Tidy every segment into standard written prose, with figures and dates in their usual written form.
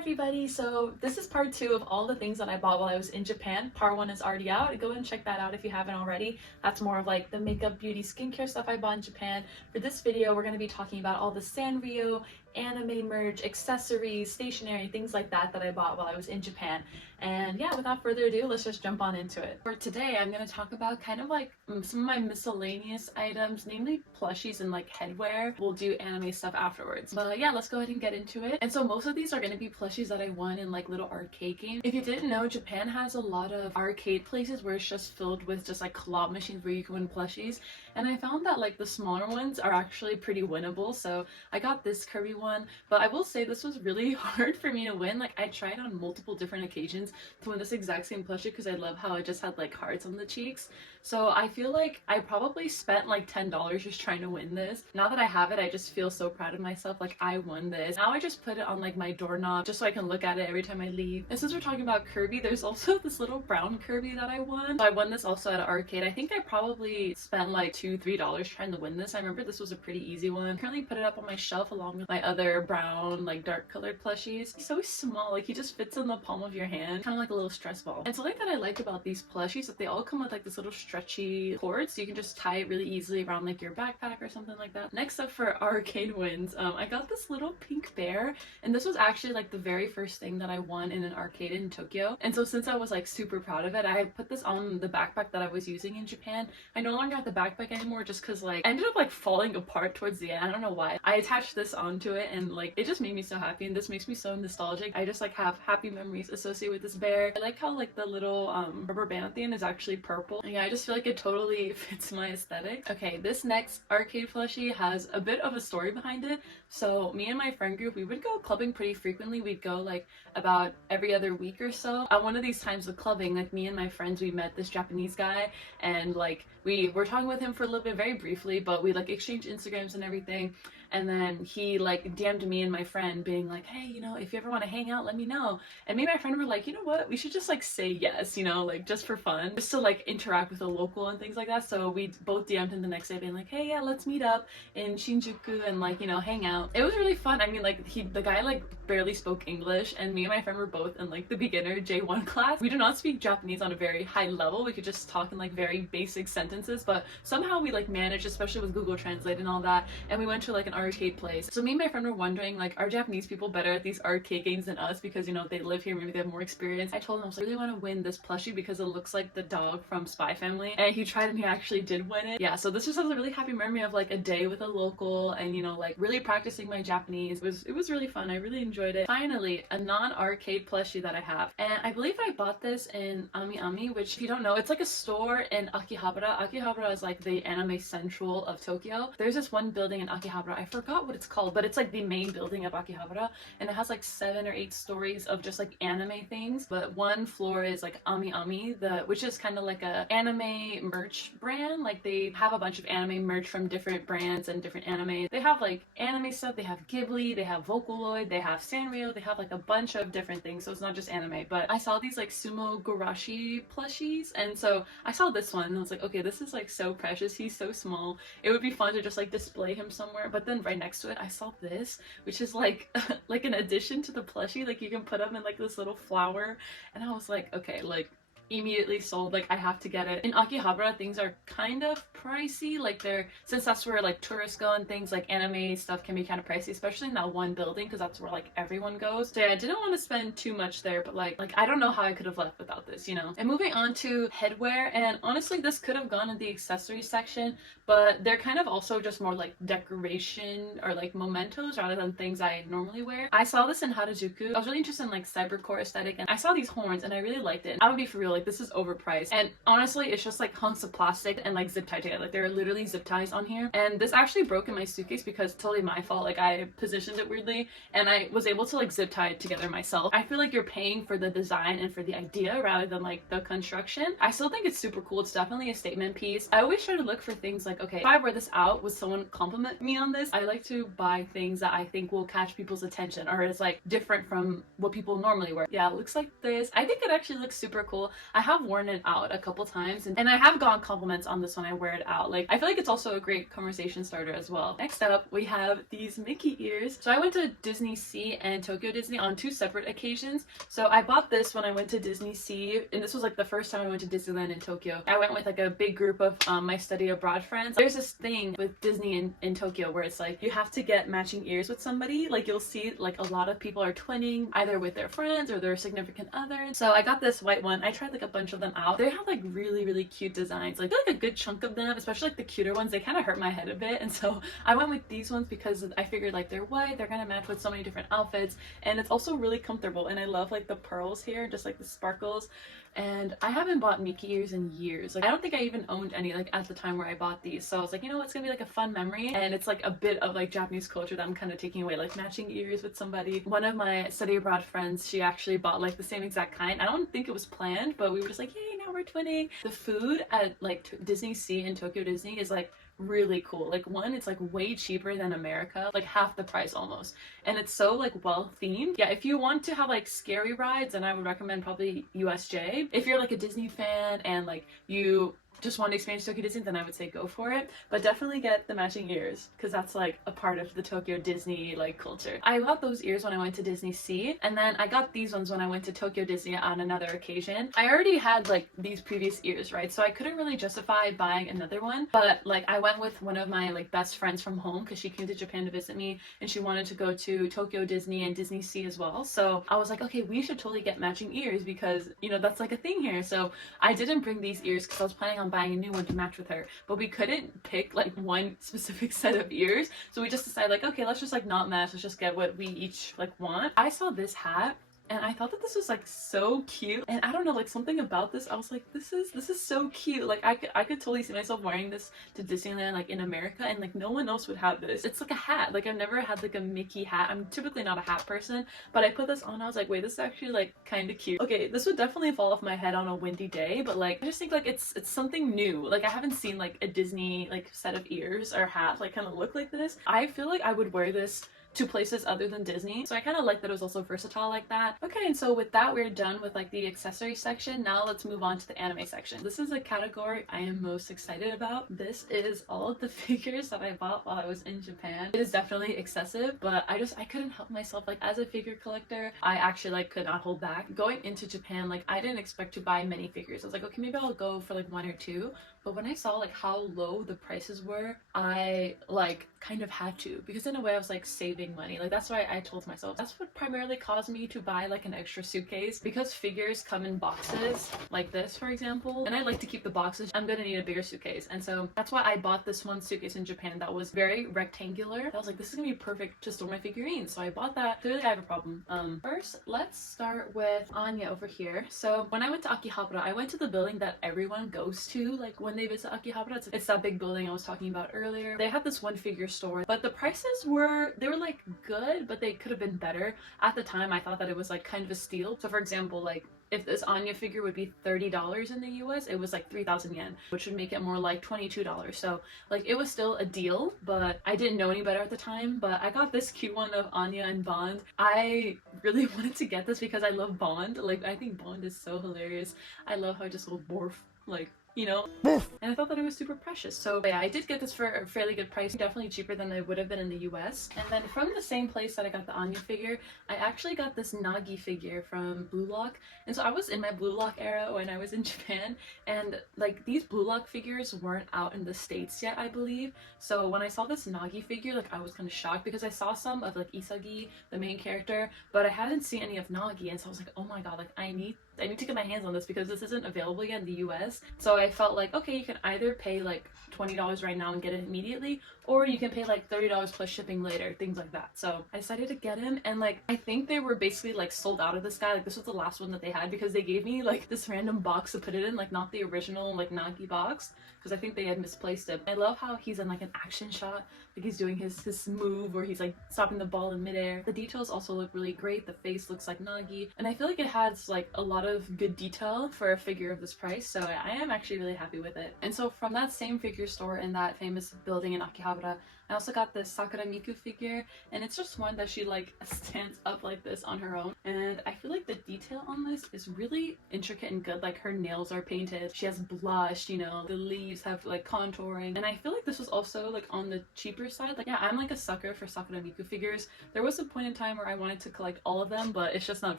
everybody, so this is part 2 of all the things that I bought while I was in Japan. Part 1 is already out. Go and check that out if you haven't already. That's more of like the makeup, beauty, skincare stuff I bought in Japan. For this video, we're going to be talking about all the Sanrio, anime merch, accessories, stationery, things like that that I bought while I was in Japan. And yeah, without further ado, let's just jump on into it. For today, I'm going to talk about kind of like some of my miscellaneous items, namely plushies and like headwear. We'll do anime stuff afterwards. But yeah, let's go ahead and get into it. And so most of these are going to be plushies that I won in like little arcade games. If you didn't know, Japan has a lot of arcade places where it's just filled with just like claw machines where you can win plushies. And I found that like the smaller ones are actually pretty winnable. So I got this curvy one, but I will say this was really hard for me to win. Like I tried on multiple different occasions to win this exact same plushie because I love how it just had like hearts on the cheeks. So I feel like I probably spent like $10 just trying to win this. Now that I have it, I just feel so proud of myself. Like I won this. Now I just put it on like my doorknob just so I can look at it every time I leave. And since we're talking about Kirby, there's also this little brown Kirby that I won. So I won this also at an arcade. I think I probably spent like $2-3 trying to win this. I remember this was a pretty easy one. I currently put it up on my shelf along with my other brown like dark colored plushies. He's so small, like he just fits in the palm of your hand, kind of like a little stress ball. And something that I like about these plushies is that they all come with like this little stretchy cord, so you can just tie it really easily around like your backpack or something like that. Next up for arcade wins, I got this little pink bear, and this was actually like the very first thing that I won in an arcade in Tokyo. And so since I was like super proud of it, I put this on the backpack that I was using in Japan. I no longer have the backpack anymore just because like I ended up like falling apart towards the end. I don't know why. I attached this onto it and like it just made me so happy, and this makes me so nostalgic. I just like have happy memories associated with this bear. I like how like the little rubber band at the end is actually purple. And yeah, I just feel like it totally fits my aesthetic. Okay, this next arcade plushie has a bit of a story behind it. So me and my friend group, we would go clubbing pretty frequently. We'd go like about every other week or so. At one of these times of clubbing, like me and my friends, we met this Japanese guy, and like we were talking with him for a little bit, very briefly, but we like exchanged Instagrams and everything. And then he like DM'd me and my friend being like, hey, you know, if you ever want to hang out, let me know. And me and my friend were like, you know what, we should just like say yes, you know, like just for fun, just to like interact with a local and things like that. So we both DM'd him the next day being like, hey, yeah, let's meet up in Shinjuku and like, you know, hang out. It was really fun. I mean, like the guy like barely spoke English, and me and my friend were both in like the beginner J1 class. We do not speak Japanese on a very high level. We could just talk in like very basic sentences, but somehow we like managed, especially with Google Translate and all that. And we went to like an arcade place. So me and my friend were wondering, like, are Japanese people better at these arcade games than us because, you know, they live here, maybe they have more experience. I told him I was like, I really want to win this plushie because it looks like the dog from Spy Family, and he tried and he actually did win it. Yeah, so this just has a really happy memory of like a day with a local and, you know, like really practicing my Japanese. It was really fun. I really enjoyed it. Finally, a non-arcade plushie that I have, and I believe I bought this in Ami Ami, which if you don't know, it's like a store in Akihabara. Akihabara is like the anime central of Tokyo. There's this one building in Akihabara, I forgot what it's called, but it's like the main building of Akihabara, and it has like 7 or 8 stories of just like anime things. But one floor is like Ami Ami, which is kind of like a anime merch brand. Like they have a bunch of anime merch from different brands and different anime. They have like anime stuff, they have Ghibli, they have Vocaloid, they have Sanrio, they have like a bunch of different things, so it's not just anime. But I saw these like sumo gurashi plushies, and so I saw this one and I was like, okay, this is like so precious. He's so small, it would be fun to just like display him somewhere. But then right next to it I saw this, which is like like an addition to the plushie. Like you can put them in like this little flower, and I was like, okay, like immediately sold. Like I have to get it. In Akihabara, things are kind of pricey. Like since that's where like tourists go and things, like anime stuff can be kind of pricey, especially in that one building because that's where like everyone goes. So yeah, I didn't want to spend too much there, but like I don't know how I could have left without this, you know. And moving on to headwear, and honestly this could have gone in the accessory section, but they're kind of also just more like decoration or like mementos rather than things I normally wear. I saw this in Harajuku. I was really interested in like cybercore aesthetic, and I saw these horns and I really liked it. And I would be for real, like this is overpriced, and honestly it's just like hunks of plastic and like zip tied together. Like there are literally zip ties on here, and this actually broke in my suitcase because totally my fault. Like I positioned it weirdly and I was able to like zip tie it together myself. I feel like you're paying for the design and for the idea rather than like the construction. I still think it's super cool. It's definitely a statement piece. I always try to look for things like, okay, if I wear this out, would someone compliment me on this? I like to buy things that I think will catch people's attention or is like different from what people normally wear. Yeah, it looks like this. I think it actually looks super cool. I have worn it out a couple times, and I have gotten compliments on this when I wear it out. Like, I feel like it's also a great conversation starter as well. Next up, we have these Mickey ears. So I went to Disney Sea and Tokyo Disney on 2 separate occasions. So I bought this when I went to Disney Sea, and this was like the first time I went to Disneyland in Tokyo. I went with like a big group of my study abroad friends. There's this thing with Disney in Tokyo where it's like you have to get matching ears with somebody. Like, you'll see like a lot of people are twinning either with their friends or their significant others. So I got this white one. I tried like a bunch of them out. They have like really cute designs. Like, I feel like a good chunk of them, especially like the cuter ones, they kind of hurt my head a bit. And so I went with these ones because I figured like they're white, they're gonna match with so many different outfits, and it's also really comfortable. And I love like the pearls here, just like the sparkles. And I haven't bought Mickey ears in years. Like, I don't think I even owned any like at the time where I bought these. So I was like, you know, it's gonna be like a fun memory, and it's like a bit of like Japanese culture that I'm kind of taking away, like matching ears with somebody. One of my study abroad friends, she actually bought like the same exact kind. I don't think it was planned, but we were just like, yay, now we're twinning. The food at like Disney Sea and Tokyo Disney is like really cool. Like, one, it's like way cheaper than America, like half the price almost, and it's so like well themed. Yeah, if you want to have like scary rides, then I would recommend probably USJ. If you're like a Disney fan and like you just want to experience Tokyo Disney, then I would say go for it. But definitely get the matching ears, because that's like a part of the Tokyo Disney like culture. I got those ears when I went to Disney Sea, and then I got these ones when I went to Tokyo Disney on another occasion. I already had like these previous ears, right? So I couldn't really justify buying another one, but like I went with one of my like best friends from home because she came to Japan to visit me, and she wanted to go to Tokyo Disney and Disney Sea as well. So I was like, okay, we should totally get matching ears, because you know that's like a thing here. So I didn't bring these ears because I was planning on buying a new one to match with her, but we couldn't pick like one specific set of ears, so we just decided like, okay, let's just like not match, let's just get what we each like want. I saw this hat and I thought that this was like so cute, and I don't know, like something about this, I was like, this is so cute. Like, I could totally see myself wearing this to Disneyland like in America, and like no one else would have this. It's like a hat. Like, I've never had like a Mickey hat. I'm typically not a hat person, but I put this on, I was like, wait, this is actually like kind of cute. Okay, this would definitely fall off my head on a windy day, but like I just think like it's something new. Like, I haven't seen like a Disney like set of ears or hat like kind of look like this. I feel like I would wear this to places other than Disney, so I kind of like that it was also versatile like that. Okay, and so with that, we're done with like the accessory section. Now let's move on to the anime section. This is a category I am most excited about. This is all of the figures that I bought while I was in Japan. It is definitely excessive, but I couldn't help myself. Like, as a figure collector, I actually like could not hold back. Going into Japan, like I didn't expect to buy many figures. I was like, okay, maybe I'll go for like 1 or 2. But when I saw like how low the prices were, I like kind of had to, because in a way I was like saving money. Like, that's why I told myself that's what primarily caused me to buy like an extra suitcase, because figures come in boxes like this, for example, and I like to keep the boxes. I'm gonna need a bigger suitcase, and so that's why I bought this one suitcase in Japan that was very rectangular. I was like, this is gonna be perfect to store my figurines, so I bought that. Clearly I have a problem. First, let's start with Anya over here. So when I went to Akihabara, I went to the building that everyone goes to like when they visit Akihabara. It's that big building I was talking about earlier. They had this one figure store, but the prices were like good, but they could have been better. At the time, I thought that it was like kind of a steal. So for example, like if this Anya figure would be $30 in the US, it was like 3,000 yen, which would make it more like $22. So like it was still a deal, but I didn't know any better at the time. But I got this cute one of Anya and Bond. I really wanted to get this because I love Bond. Like, I think Bond is so hilarious. I love how it just will morph, like, you know, and I thought that it was super precious. So yeah, I did get this for a fairly good price, definitely cheaper than it would have been in the US. And then from the same place that I got the Anya figure, I actually got this Nagi figure from Blue Lock. And so I was in my Blue Lock era when I was in Japan, and like these Blue Lock figures weren't out in the States yet, I believe. So when I saw this Nagi figure, like I was kind of shocked, because I saw some of like Isagi, the main character, but I hadn't seen any of Nagi, and so I was like, oh my god, like I need to get my hands on this because this isn't available yet in the US. So I felt like, okay, you can either pay like $20 right now and get it immediately, or you can pay like $30 plus shipping later, things like that. So I decided to get him, and like I think they were basically like sold out of this guy. Like, this was the last one that they had, because they gave me like this random box to put it in, like not the original like Nagi box, because I think they had misplaced it. I love how he's in like an action shot, like he's doing his move where he's like stopping the ball in midair. The details also look really great. The face looks like Nagi, and I feel like it has like a lot of good detail for a figure of this price, so I am actually really happy with it. And so from that same figure store in that famous building in Akihabara, I also got this Sakura Miku figure, and it's just one that she like stands up like this on her own, and I feel like the detail on this is really intricate and good. Like her nails are painted, she has blush, you know, the leaves have like contouring, and I feel like this was also like on the cheaper side. Like, yeah, I'm like a sucker for Sakura Miku figures. There was a point in time where I wanted to collect all of them, but it's just not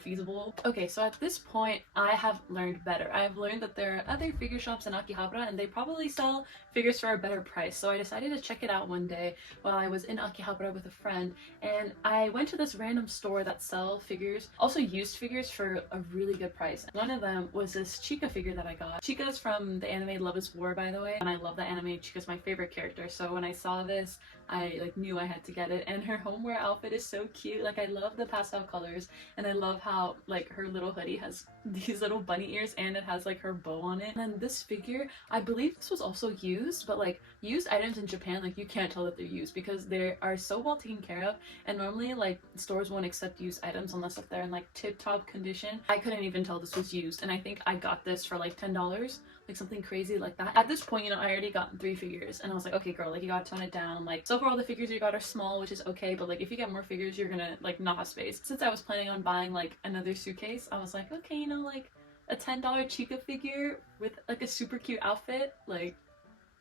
feasible. Okay, so at this point I have learned better. I have learned that there are other figure shops in Akihabara and they probably sell figures for a better price, so I decided to check it out one day while I was in Akihabara with a friend, and I went to this random store that sell figures, also used figures, for a really good price. One of them was this Chica figure that I got. Chica is from the anime Love is War, by the way, and I love that anime. Chica's my favorite character, so when I saw this I like knew I had to get it, and her homeware outfit is so cute. Like, I love the pastel colors, and I love how like her little hoodie has these little bunny ears and it has like her bow on it. And then this figure, I believe this was also used, but like used items in Japan, like you can't tell that they're used because they are so well taken care of, and normally like stores won't accept used items unless if they're in like tip-top condition. I couldn't even tell this was used, and I think I got this for like $10, like something crazy like that. At this point, you know, I already gotten 3 figures and I was like, okay girl, like you gotta tone it down. Like, so far all the figures you got are small, which is okay, but like if you get more figures you're gonna like not have space. Since I was planning on buying like another suitcase, I was like, okay, you know, like a $10 Chica figure with like a super cute outfit, like,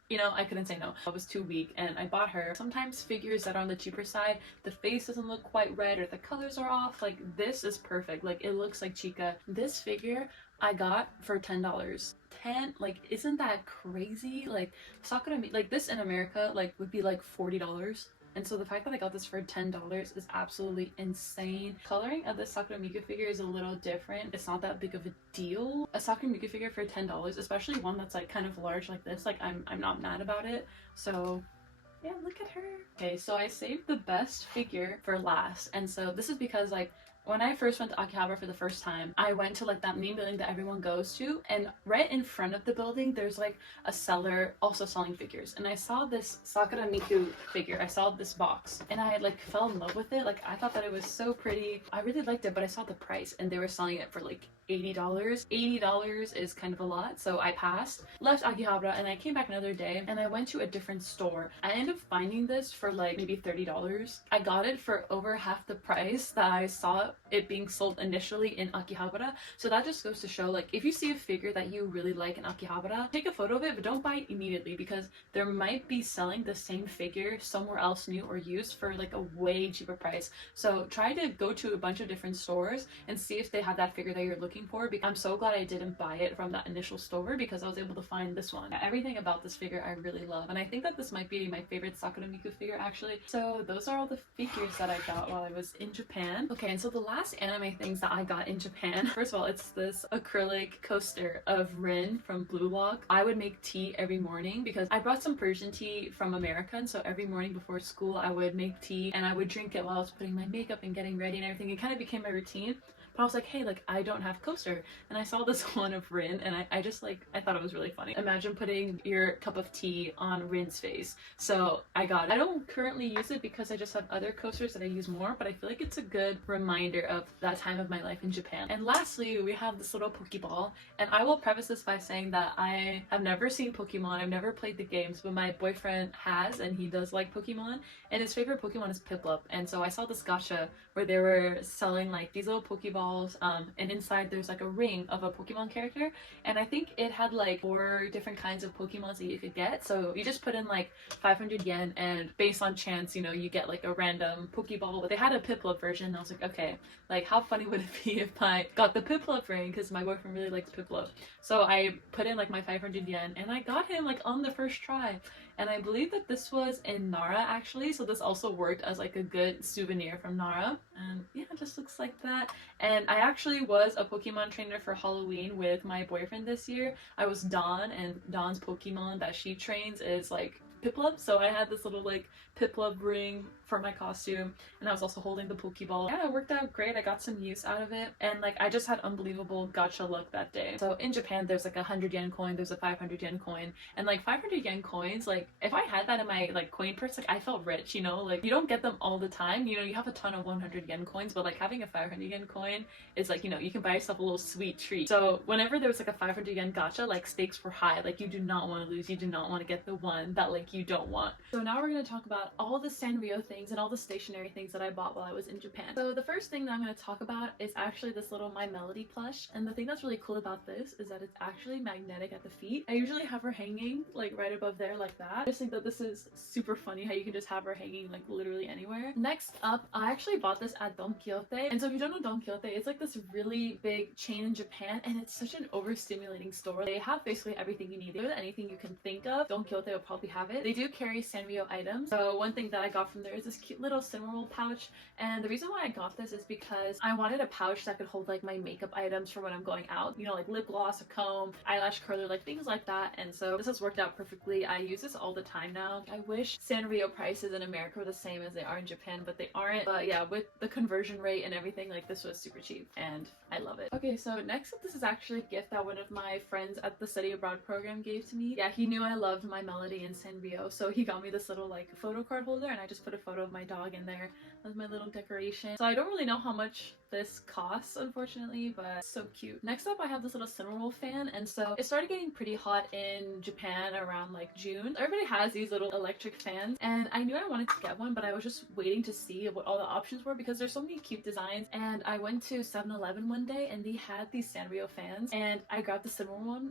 you know, I couldn't say no. I was too weak and I bought her. Sometimes figures that are on the cheaper side, the face doesn't look quite right or the colors are off. Like, this is perfect. Like, it looks like Chica. This figure I got for $10. 10, like, isn't that crazy? Like, Sakura, like this in America like would be like $40. And so the fact that I got this for $10 is absolutely insane. Coloring of this Sakura Miku figure is a little different. It's not that big of a deal. A Sakura Miku figure for $10, especially one that's like kind of large like this, like I'm not mad about it. So yeah, look at her. Okay, so I saved the best figure for last, and so this is because like when I first went to Akihabara for the first time, I went to like that main building that everyone goes to, and right in front of the building there's like a seller also selling figures, and I saw this Sakura Miku figure. I saw this box and I like fell in love with it. Like, I thought that it was so pretty. I really liked it, but I saw the price and they were selling it for like $80. $80 is kind of a lot, so I passed, left Akihabara, and I came back another day and I went to a different store. I ended up finding this for like maybe $30. I got it for over half the price that I saw it being sold initially in Akihabara. So that just goes to show, like, if you see a figure that you really like in Akihabara, take a photo of it, but don't buy it immediately because there might be selling the same figure somewhere else new or used for like a way cheaper price. So try to go to a bunch of different stores and see if they have that figure that you're looking for. I'm so glad I didn't buy it from that initial store because I was able to find this one. Everything about this figure I really love, and I think that this might be my favorite Sakura Miku figure actually. So those are all the figures that I got while I was in Japan. Okay, and so the last anime things that I got in Japan, first of all, it's this acrylic coaster of Rin from Blue Lock. I would make tea every morning because I brought some Persian tea from America, and so every morning before school I would make tea and I would drink it while I was putting my makeup and getting ready and everything. It kind of became my routine. But I was like, hey, like, I don't have coaster, and I saw this one of Rin, and I just like, I thought it was really funny. Imagine putting your cup of tea on Rin's face. So I got it. I don't currently use it because I just have other coasters that I use more, but I feel like it's a good reminder of that time of my life in Japan. And lastly, we have this little Pokeball, and I will preface this by saying that I have never seen Pokemon, I've never played the games, but my boyfriend has, and he does like Pokemon, and his favorite Pokemon is Piplup. And so I saw this gacha where they were selling like these little Pokeballs, and inside there's like a ring of a Pokemon character, and I think it had like 4 different kinds of Pokemons that you could get. So you just put in like 500 yen, and based on chance, you know, you get like a random Pokeball. But they had a Piplup version, and I was like, okay, like how funny would it be if I got the Piplup ring, because my boyfriend really likes Piplup. So I put in like my 500 yen and I got him like on the first try. And I believe that this was in Nara actually, so this also worked as like a good souvenir from Nara. And yeah, it just looks like that. And I actually was a Pokemon trainer for Halloween with my boyfriend this year. I was Dawn, and Dawn's Pokemon that she trains is like Piplup, so I had this little like Piplup ring for my costume, and I was also holding the Pokeball. Yeah, it worked out great. I got some use out of it, and like I just had unbelievable gacha luck that day. So in Japan there's like a 100 yen coin, there's a 500 yen coin, and like 500 yen coins, like if I had that in my like coin purse, like I felt rich, you know. Like, you don't get them all the time, you know. You have a ton of 100 yen coins, but like having a 500 yen coin is like, you know, you can buy yourself a little sweet treat. So whenever there was like a 500 yen gacha, like stakes were high. Like, you do not want to lose, you do not want to get the one that like like you don't want. So now we're going to talk about all the Sanrio things and all the stationery things that I bought while I was in Japan. So the first thing that I'm going to talk about is actually this little My Melody plush, and the thing that's really cool about this is that it's actually magnetic at the feet. I usually have her hanging like right above there like that. I just think that this is super funny how you can just have her hanging like literally anywhere. Next up, I actually bought this at Don Quixote, and so if you don't know Don Quixote, it's like this really big chain in Japan, and it's such an overstimulating store. They have basically everything you need. There's anything you can think of, Don Quixote will probably have it. They do carry Sanrio items. So one thing that I got from there is this cute little cinnamon roll pouch, and the reason why I got this is because I wanted a pouch that could hold like my makeup items for when I'm going out, you know, like lip gloss, a comb, eyelash curler, like things like that. And so this has worked out perfectly. I use this all the time now. I wish Sanrio prices in America were the same as they are in Japan, but they aren't. But yeah, with the conversion rate and everything, like this was super cheap and I love it. Okay, so next up, this is actually a gift that one of my friends at the study abroad program gave to me. Yeah, he knew I loved My Melody and Sanrio, so he got me this little like photo card holder, and I just put a photo of my dog in there as my little decoration. So I don't really know how much this costs, unfortunately, but it's so cute. Next up, I have this little cinnamon roll fan, and so it started getting pretty hot in Japan around like June. Everybody has these little electric fans, and I knew I wanted to get one, but I was just waiting to see what all the options were because there's so many cute designs. And I went to 7-Eleven one day, and they had these Sanrio fans, and I grabbed the cinnamon roll, and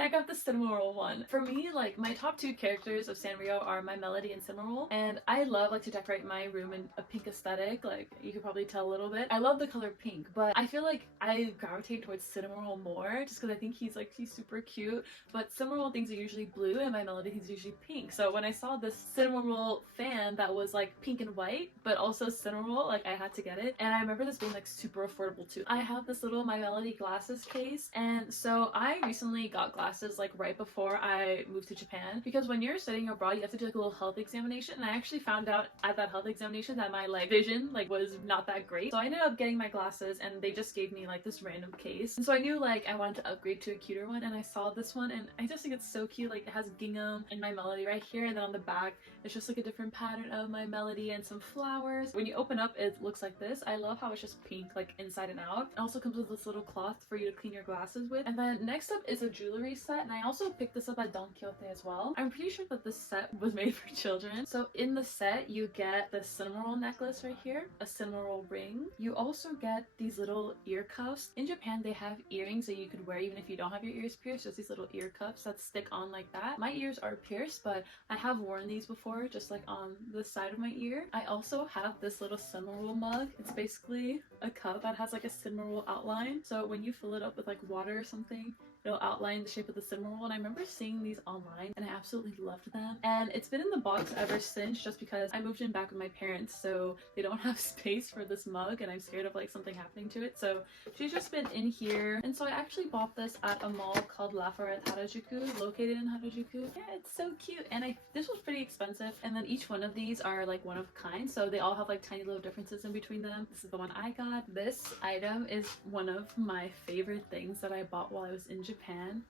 I got the cinnamon roll one. For me, like my top two characters of Sanrio are My Melody and Cinnamon Roll, and I love like to decorate my room in a pink aesthetic. Like you could probably tell a little bit. I love the color pink, but I feel like I gravitate towards Cinnamon Roll more just because I think he's super cute. But Cinnamon Roll things are usually blue, and My Melody he's usually pink. So when I saw this Cinnamon Roll fan that was like pink and white, but also Cinnamon Roll, like I had to get it. And I remember this being like super affordable too. I have this little My Melody glasses case, and so I recently got glasses like right before I moved to Japan, because when you're studying abroad you have to do like a little health examination, and I actually found out at that health examination that my like vision like was not that great. So I ended up getting my glasses, and they just gave me like this random case, and so I knew like I wanted to upgrade to a cuter one, and I saw this one and I just think it's so cute. Like it has gingham and My Melody right here, and then on the back it's just like a different pattern of My Melody and some flowers. When you open up it looks like this. I love how it's just pink like inside and out. It also comes with this little cloth for you to clean your glasses with. And then next up is a jewelry set, and I also picked this up at Don Quixote as well. I'm pretty sure that this set was made for children. So in the set you get the cinnamon roll necklace right here, a cinnamon roll ring. You also get these little ear cuffs. In Japan they have earrings that you could wear even if you don't have your ears pierced, just these little ear cuffs that stick on like that. My ears are pierced, but I have worn these before just like on the side of my ear. I also have this little cinnamon roll mug. It's basically a cup that has like a cinnamon roll outline, so when you fill it up with like water or something, it'll outline the shape of the cinnamon roll. And I remember seeing these online and I absolutely loved them, and it's been in the box ever since just because I moved in back with my parents, so they don't have space for this mug and I'm scared of like something happening to it, so she's just been in here. And so I actually bought this at a mall called La Fara Harajuku, located in Harajuku. Yeah, it's so cute, and this was pretty expensive, and then each one of these are like one of a kind, so they all have like tiny little differences in between them. This is the one I got. This item is one of my favorite things that I bought while I was in Japan.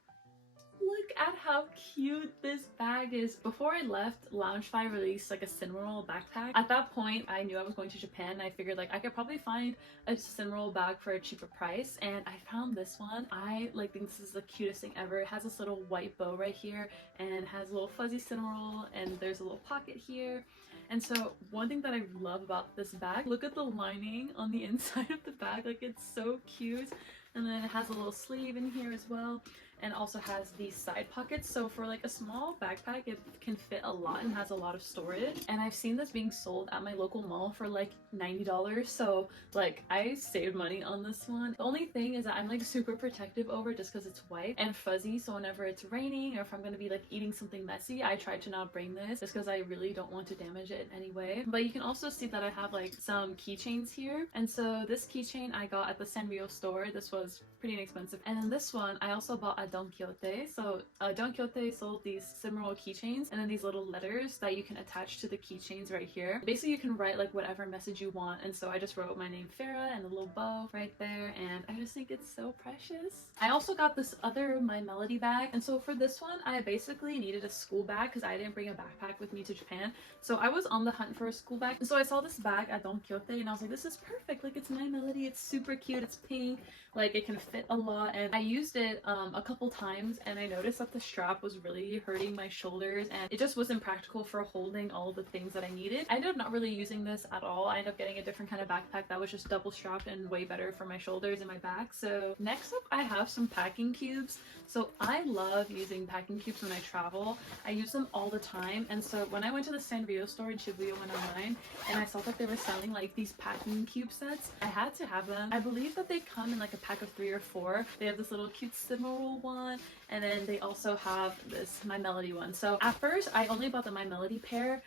Look at how cute this bag is. Before I left, Loungefly released like a cinnamon roll backpack. At that point, I knew I was going to Japan, and I figured like I could probably find a cinnamon roll bag for a cheaper price, and I found this one. I like think this is the cutest thing ever. It has this little white bow right here, and it has a little fuzzy cinnamon roll, and there's a little pocket here. And so one thing that I love about this bag, look at the lining on the inside of the bag, like it's so cute. And then it has a little sleeve in here as well, and also has these side pockets, so for like a small backpack it can fit a lot and has a lot of storage. And I've seen this being sold at my local mall for like $90, so like I saved money on this one. The only thing is that I'm like super protective over it just because it's white and fuzzy, so whenever it's raining or if I'm gonna be like eating something messy, I try to not bring this just because I really don't want to damage it in any way. But you can also see that I have like some keychains here, and so this keychain I got at the Sanrio store. This was pretty inexpensive. And then this one I also bought at Don Quixote. So Don Quixote sold these cinnamon roll keychains, and then these little letters that you can attach to the keychains right here. Basically you can write like whatever message you want, and so I just wrote my name Fara and a little bow right there, and I just think it's so precious. I also got this other My Melody bag, and so for this one I basically needed a school bag because I didn't bring a backpack with me to Japan, so I was on the hunt for a school bag. And so I saw this bag at Don Quixote and I was like, this is perfect, like it's My Melody, it's super cute, it's pink, like like it can fit a lot, and I used it a couple times and I noticed that the strap was really hurting my shoulders and it just wasn't practical for holding all the things that I needed. I ended up not really using this at all. I ended up getting a different kind of backpack that was just double strapped and way better for my shoulders and my back. So next up I have some packing cubes. So I love using packing cubes when I travel. I use them all the time, and so when I went to the Sanrio store in Shibuya 109 and I saw that they were selling like these packing cube sets, I had to have them. I believe that they come in like a pack of 3 or 4. They have this little cute cinnamon one, and then they also have this My Melody one. So at first I only bought the My Melody pair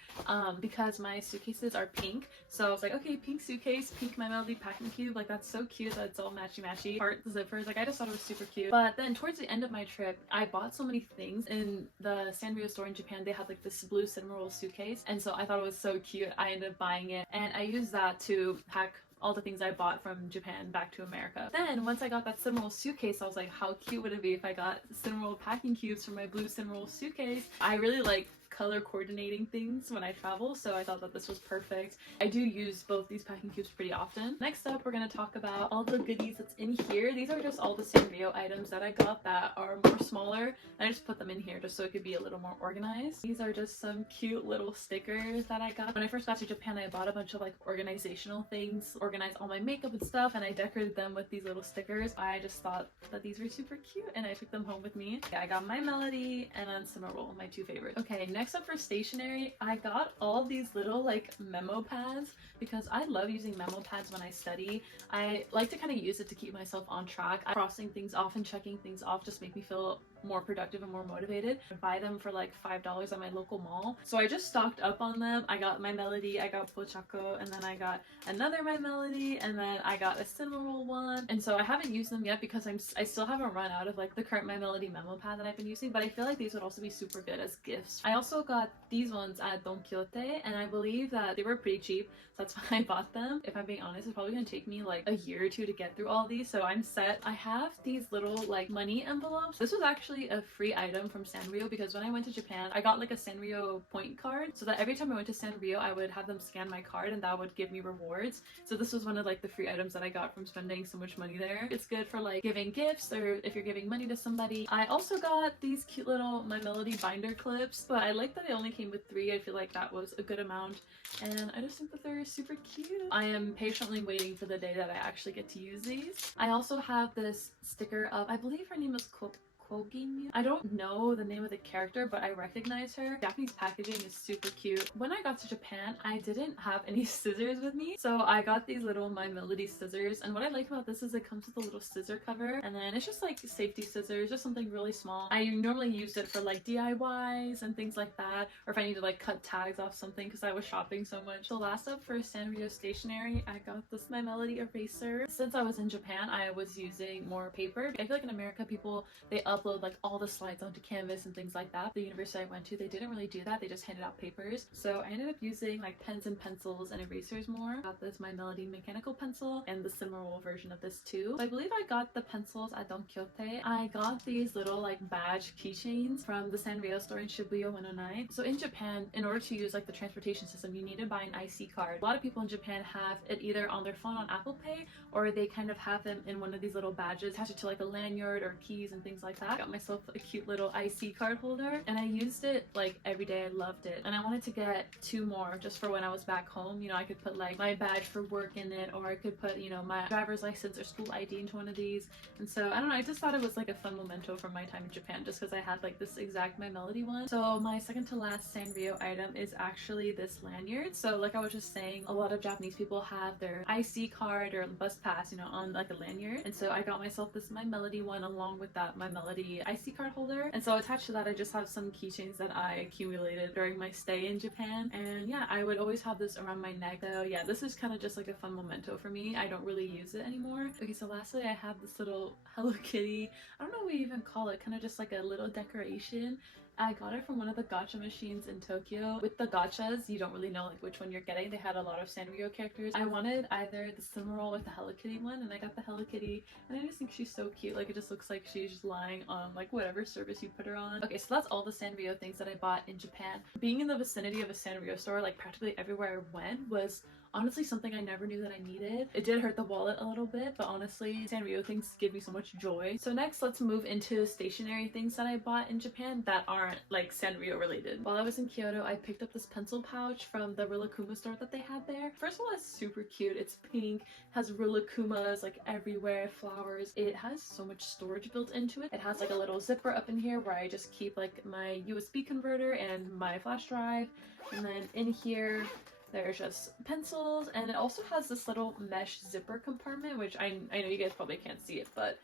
because my suitcases are pink. So I was like, okay, pink suitcase, pink My Melody packing cube, like that's so cute that it's all matchy heart zippers. Like I just thought it was super cute. But then towards the end of my trip, I bought so many things. In the Sanrio store in Japan, they had like this blue cinnamon suitcase, and so I thought it was so cute. I ended up buying it, and I used that to pack all the things I bought from Japan back to America. Then once I got that cinnamon suitcase, I was like, how cute would it be if I got cinnamon packing cubes for my blue cinnamon suitcase? I really like color coordinating things when I travel, so I thought that this was perfect. I do use both these packing cubes pretty often. Next up, we're going to talk about all the goodies that's in here. These are just all the Sanrio items that I got that are more smaller. I just put them in here just so it could be a little more organized. These are just some cute little stickers that I got. When I first got to Japan, I bought a bunch of like organizational things, organized all my makeup and stuff, and I decorated them with these little stickers. I just thought that these were super cute and I took them home with me. Yeah, I got My Melody and then Cinnamoroll, my 2 favorites. Okay, next up for stationery, I got all these little like memo pads because I love using memo pads when I study. I like to kind of use it to keep myself on track. Crossing things off and checking things off just make me feel more productive and more motivated. I buy them for like $5 at my local mall. So I just stocked up on them. I got My Melody, I got Pochako, and then I got another My Melody, and then I got a Cinnamoroll one. And so I haven't used them yet because I still haven't run out of like the current My Melody memo pad that I've been using, but I feel like these would also be super good as gifts. I also got these ones at Don Quixote, and I believe that they were pretty cheap, so that's why I bought them. If I'm being honest, it's probably gonna take me like a year or 2 to get through all these, so I'm set. I have these little like money envelopes. This was actually a free item from Sanrio because when I went to Japan, I got like a Sanrio point card so that every time I went to Sanrio, I would have them scan my card and that would give me rewards. So this was one of like the free items that I got from spending so much money there. It's good for like giving gifts or if you're giving money to somebody. I also got these cute little My Melody binder clips, but I like that they only came with 3. I feel like that was a good amount, and I just think that they're super cute. I am patiently waiting for the day that I actually get to use these. I also have this sticker of, I believe her name is Kogin. I don't know the name of the character, but I recognize her. Japanese packaging is super cute. When I got to Japan, I didn't have any scissors with me, so I got these little My Melody scissors, and what I like about this is it comes with a little scissor cover, and then it's just like safety scissors, just something really small. I normally used it for like DIYs and things like that, or if I need to like cut tags off something because I was shopping so much. So last up for Sanrio stationery, I got this My Melody eraser. Since I was in Japan, I was using more paper. I feel like in America, people, they upload like all the slides onto Canvas and things like that. The university I went to, they didn't really do that. They just handed out papers. So I ended up using like pens and pencils and erasers more. I got this My Melody mechanical pencil and the Cinnamoroll version of this too. So I believe I got the pencils at Don Quixote. I got these little like badge keychains from the Sanrio store in Shibuya 109. So in Japan, in order to use like the transportation system, you need to buy an IC card. A lot of people in Japan have it either on their phone on Apple Pay, or they kind of have them in one of these little badges attached to like a lanyard or keys and things like that. I got myself a cute little IC card holder and I used it like every day. I loved it, and I wanted to get 2 more just for when I was back home. You know, I could put like my badge for work in it, or I could put, you know, my driver's license or school ID into one of these. And so I don't know, I just thought it was like a fun memento from my time in Japan just because I had like this exact My Melody one. So my second to last Sanrio item is actually this lanyard. So like I was just saying, a lot of Japanese people have their IC card or bus pass, you know, on like a lanyard, and so I got myself this My Melody one along with that My Melody IC card holder. And so attached to that, I just have some keychains that I accumulated during my stay in Japan, and yeah, I would always have this around my neck. So yeah, this is kind of just like a fun memento for me. I don't really use it anymore. Okay, so lastly, I have this little Hello Kitty. I don't know what we even call it, kind of just like a little decoration. I got it from one of the gacha machines in Tokyo. With the gachas, you don't really know like which one you're getting. They had a lot of Sanrio characters. I wanted either the Cinnamoroll with the Hello Kitty one, and I got the Hello Kitty, and I just think she's so cute. Like, it just looks like she's just lying on like whatever service you put her on. Okay, so that's all the Sanrio things that I bought in Japan. Being in the vicinity of a Sanrio store, like practically everywhere I went, was Honestly, something I never knew that I needed. It did hurt the wallet a little bit, but honestly, Sanrio things give me so much joy. So next, let's move into stationery things that I bought in Japan that aren't like Sanrio related. While I was in Kyoto, I picked up this pencil pouch from the Rilakkuma store that they had there. First of all, it's super cute. It's pink, has Rilakkumas like everywhere, flowers. It has so much storage built into it. It has like a little zipper up in here where I just keep like my USB converter and my flash drive. And then in here, there's just pencils, and it also has this little mesh zipper compartment, which I know you guys probably can't see it, but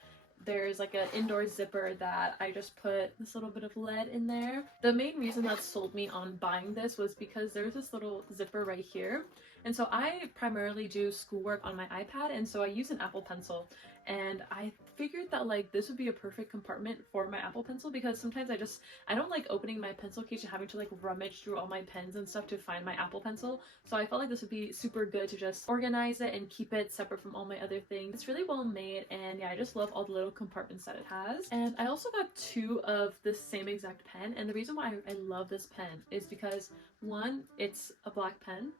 there's like an indoor zipper that I just put this little bit of lead in there. The main reason that sold me on buying this was because there's this little zipper right here. And so I primarily do schoolwork on my iPad, and so I use an Apple Pencil. And I figured that like this would be a perfect compartment for my Apple Pencil, because sometimes I don't like opening my pencil case and having to like rummage through all my pens and stuff to find my Apple Pencil. So I felt like this would be super good to just organize it and keep it separate from all my other things. It's really well made, and yeah, I just love all the little compartments that it has. And I also got two of the same exact pen, and the reason why I love this pen is because one, it's a black pen.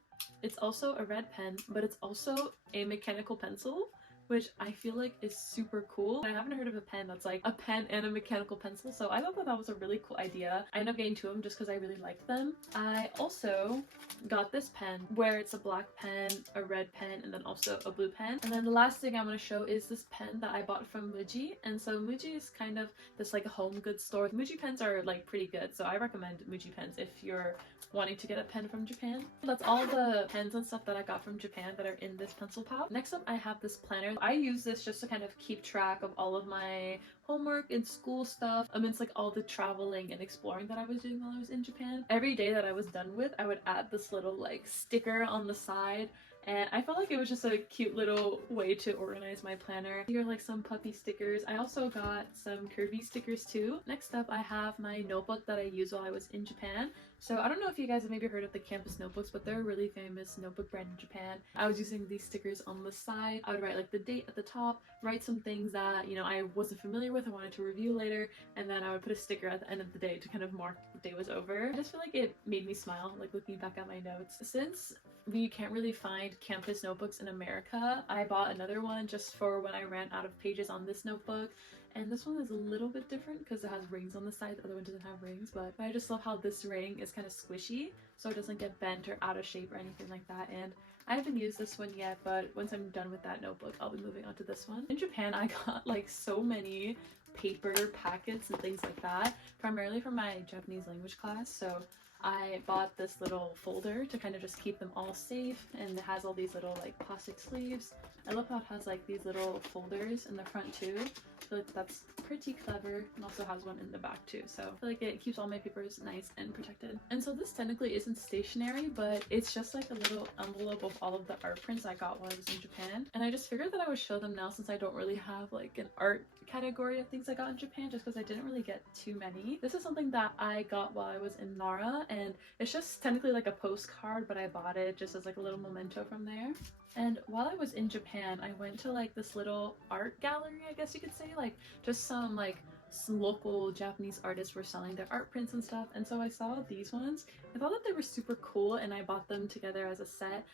It's also a red pen, but it's also a mechanical pencil, which I feel like is super cool. I haven't heard of a pen that's like a pen and a mechanical pencil, so I thought that that was a really cool idea. I ended up getting two of them just because I really liked them. I also got this pen where it's a black pen, a red pen, and then also a blue pen. And then the last thing I want to show is this pen that I bought from Muji. And so Muji is kind of this like home goods store. Muji pens are like pretty good, so I recommend Muji pens if you're wanting to get a pen from Japan. That's all the pens and stuff that I got from Japan that are in this pencil pouch. Next up, I have this planner. I use this just to kind of keep track of all of my homework and school stuff amidst like all the traveling and exploring that I was doing while I was in Japan. Every day that I was done with, I would add this little like sticker on the side, and I felt like it was just a cute little way to organize my planner. Here are like some puppy stickers. I also got some Kirby stickers too. Next up, I have my notebook that I used while I was in Japan. So I don't know if you guys have maybe heard of the campus notebooks, but they're a really famous notebook brand in Japan. I was using these stickers on the side. I would write like the date at the top, write some things that, you know, I wasn't familiar with, I wanted to review later, and then I would put a sticker at the end of the day to kind of mark the day was over. I just feel like it made me smile, like looking back at my notes. Since we can't really find campus notebooks in America, I bought another one just for when I ran out of pages on this notebook. And this one is a little bit different because it has rings on the side. The other one doesn't have rings, but I just love how this ring is kind of squishy, so it doesn't get bent or out of shape or anything like that. And I haven't used this one yet, but once I'm done with that notebook, I'll be moving on to this one. In Japan, I got like so many paper packets and things like that, primarily for my Japanese language class. So I bought this little folder to kind of just keep them all safe, and it has all these little like plastic sleeves. I love how it has like these little folders in the front too. I feel like that's pretty clever, and also has one in the back too, so I feel like it keeps all my papers nice and protected. And so this technically isn't stationery, but it's just like a little envelope of all of the art prints I got while I was in Japan, and I just figured that I would show them now since I don't really have like an art category of things I got in Japan, just because I didn't really get too many. This is something that I got while I was in Nara, and it's just technically like a postcard, but I bought it just as like a little memento from there. And while I was in Japan, I went to like this little art gallery, I guess you could say, like just some local Japanese artists were selling their art prints and stuff, and so I saw these ones. I thought that they were super cool, and I bought them together as a set.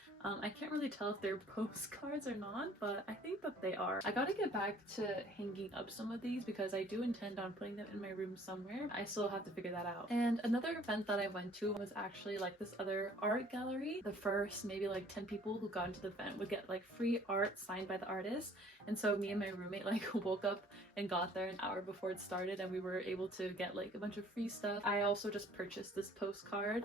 I can't really tell if they're postcards or not, but I think that they are. I gotta get back to hanging up some of these because I do intend on putting them in my room somewhere. I still have to figure that out. And another event that I went to was actually like this other art gallery. The first maybe like 10 people who got into the event would get like free art signed by the artist, and so me and my roommate like woke up and got there an hour before it started, and we were able to get like a bunch of free stuff. I also just purchased this postcard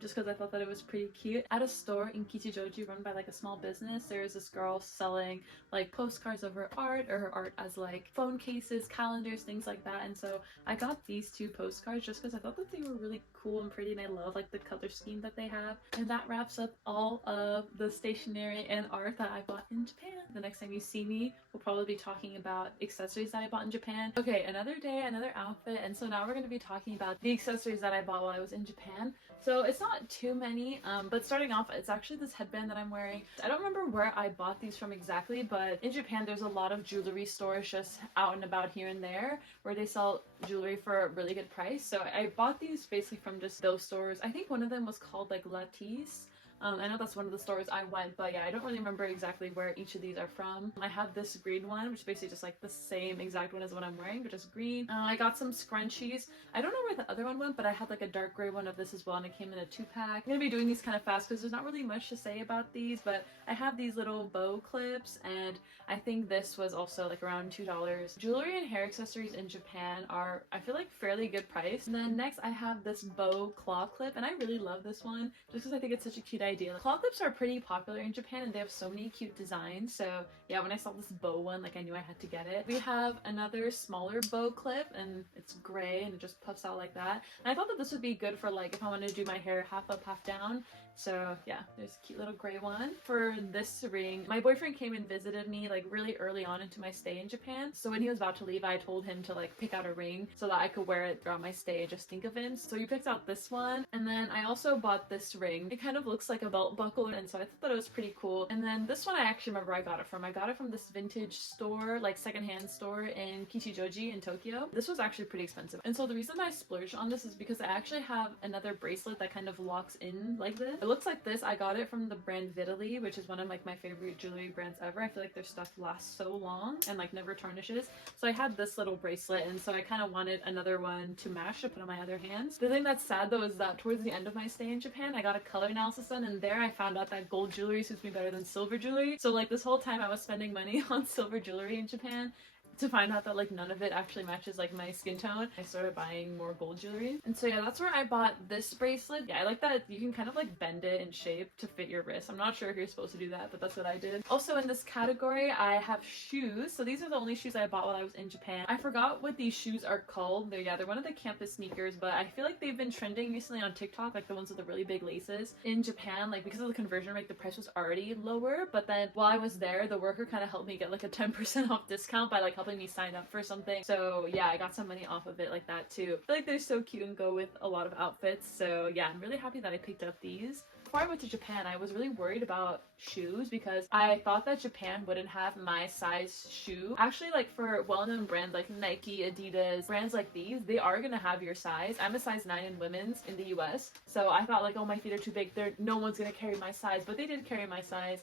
just because I thought that it was pretty cute. At a store in Kichijoji run by like a small business, there is this girl selling like postcards of her art, or her art as like phone cases, calendars, things like that. And so I got these two postcards just because I thought that they were really cool and pretty, and I love like the color scheme that they have. And that wraps up all of the stationery and art that I bought in Japan. The next time you see me, we'll probably be talking about accessories that I bought in Japan. Okay, another day, another outfit, and so now we're going to be talking about the accessories that I bought while I was in Japan. So it's not too many, but starting off, it's actually this headband that I'm wearing. I don't remember where I bought these from exactly, but in Japan there's a lot of jewelry stores just out and about here and there where they sell jewelry for a really good price. So I bought these basically from just those stores. I think one of them was called like Latisse. I know that's one of the stores I went, but yeah, I don't really remember exactly where each of these are from. I have this green one, which is basically just like the same exact one as what I'm wearing, but just green. I got some scrunchies. I don't know where the other one went, but I had like a dark gray one of this as well, and it came in a 2-pack. I'm gonna be doing these kind of fast because there's not really much to say about these, but I have these little bow clips, and I think this was also like around $2. Jewelry and hair accessories in Japan are, I feel like, fairly good price. And then next I have this bow claw clip, and I really love this one just because I think it's such a cute idea. Like, claw clips are pretty popular in Japan and they have so many cute designs. So yeah, when I saw this bow one, like I knew I had to get it. We have another smaller bow clip and it's gray and it just puffs out like that. And I thought that this would be good for like if I want to do my hair half up, half down. So yeah, there's a cute little gray one. For this ring, my boyfriend came and visited me like really early on into my stay in Japan. So when he was about to leave, I told him to like pick out a ring so that I could wear it throughout my stay and just think of him. So he picked out this one. And then I also bought this ring. It kind of looks like a belt buckle, and so I thought that it was pretty cool. And then this one I actually remember I got it from. I got it from this vintage store, like secondhand store in Kichijoji in Tokyo. This was actually pretty expensive. And so the reason I splurged on this is because I actually have another bracelet that kind of locks in like this. It looks like this. I got it from the brand Vitally, which is one of like my favorite jewelry brands ever. I feel like their stuff lasts so long and like never tarnishes. So I had this little bracelet, and so I kind of wanted another one to match to put on my other hands. The thing that's sad though is that towards the end of my stay in Japan, I got a color analysis done, and there I found out that gold jewelry suits me better than silver jewelry. So like this whole time I was spending money on silver jewelry in Japan, to find out that like none of it actually matches like my skin tone, I started buying more gold jewelry. And so yeah, that's where I bought this bracelet. Yeah, I like that you can kind of like bend it in shape to fit your wrist. I'm not sure if you're supposed to do that, but that's what I did. Also in this category, I have shoes. So these are the only shoes I bought while I was in Japan. I forgot what these shoes are called. They're one of the campus sneakers, but I feel like they've been trending recently on TikTok, like the ones with the really big laces. In Japan, like because of the conversion rate, the price was already lower, but then while I was there, the worker kind of helped me get like a 10% off discount by like helping me sign up for something. So yeah, I got some money off of it like that too. I feel like they're so cute and go with a lot of outfits. So yeah, I'm really happy that I picked up these. Before I went to Japan, I was really worried about shoes because I thought that Japan wouldn't have my size shoe. Actually, like for well-known brands like Nike, Adidas, brands like these, they are gonna have your size. I'm a size 9 in women's in the US. So I thought like, oh, my feet are too big. No one's gonna carry my size, but they did carry my size.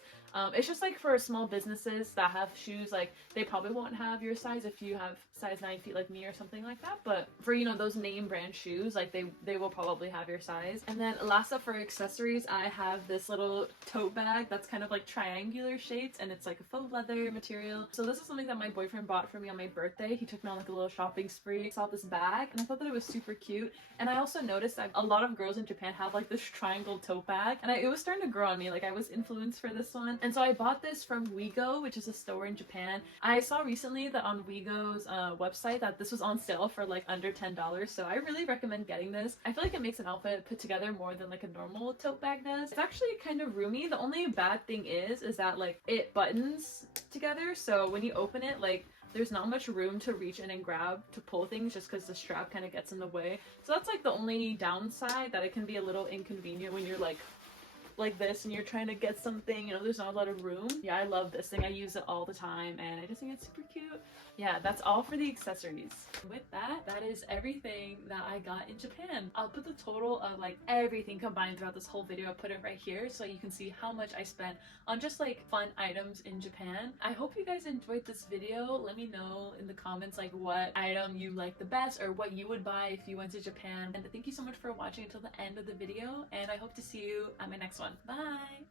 It's just like for small businesses that have shoes, like they probably won't have your size if you have size 9 feet like me or something like that. But for, you know, those name brand shoes, like they will probably have your size. And then last up for accessories, I have this little tote bag that's kind of like triangular shaped, and it's like a faux leather material. So this is something that my boyfriend bought for me on my birthday. He took me on like a little shopping spree. I saw this bag and I thought that it was super cute. And I also noticed that a lot of girls in Japan have like this triangle tote bag, and it was starting to grow on me. Like I was influenced for this one. And so I bought this from Wigo, which is a store in Japan. I saw recently that on Wigo's website that this was on sale for like under $10. So I really recommend getting this. I feel like it makes an outfit put together more than like a normal tote bag does. It's actually kind of roomy. The only bad thing is that like it buttons together. So when you open it, like there's not much room to reach in and grab to pull things just because the strap kind of gets in the way. So that's like the only downside, that it can be a little inconvenient when you're like this and you're trying to get something, you know, there's not a lot of room. Yeah, I love this thing. I use it all the time and I just think it's super cute. Yeah, that's all for the accessories. With that is everything that I got in Japan. I'll put the total of like everything combined throughout this whole video. I'll put it right here so you can see how much I spent on just like fun items in Japan. I hope you guys enjoyed this video. Let me know in the comments like what item you like the best or what you would buy if you went to Japan. And thank you so much for watching until the end of the video, and I hope to see you at my next one. Bye!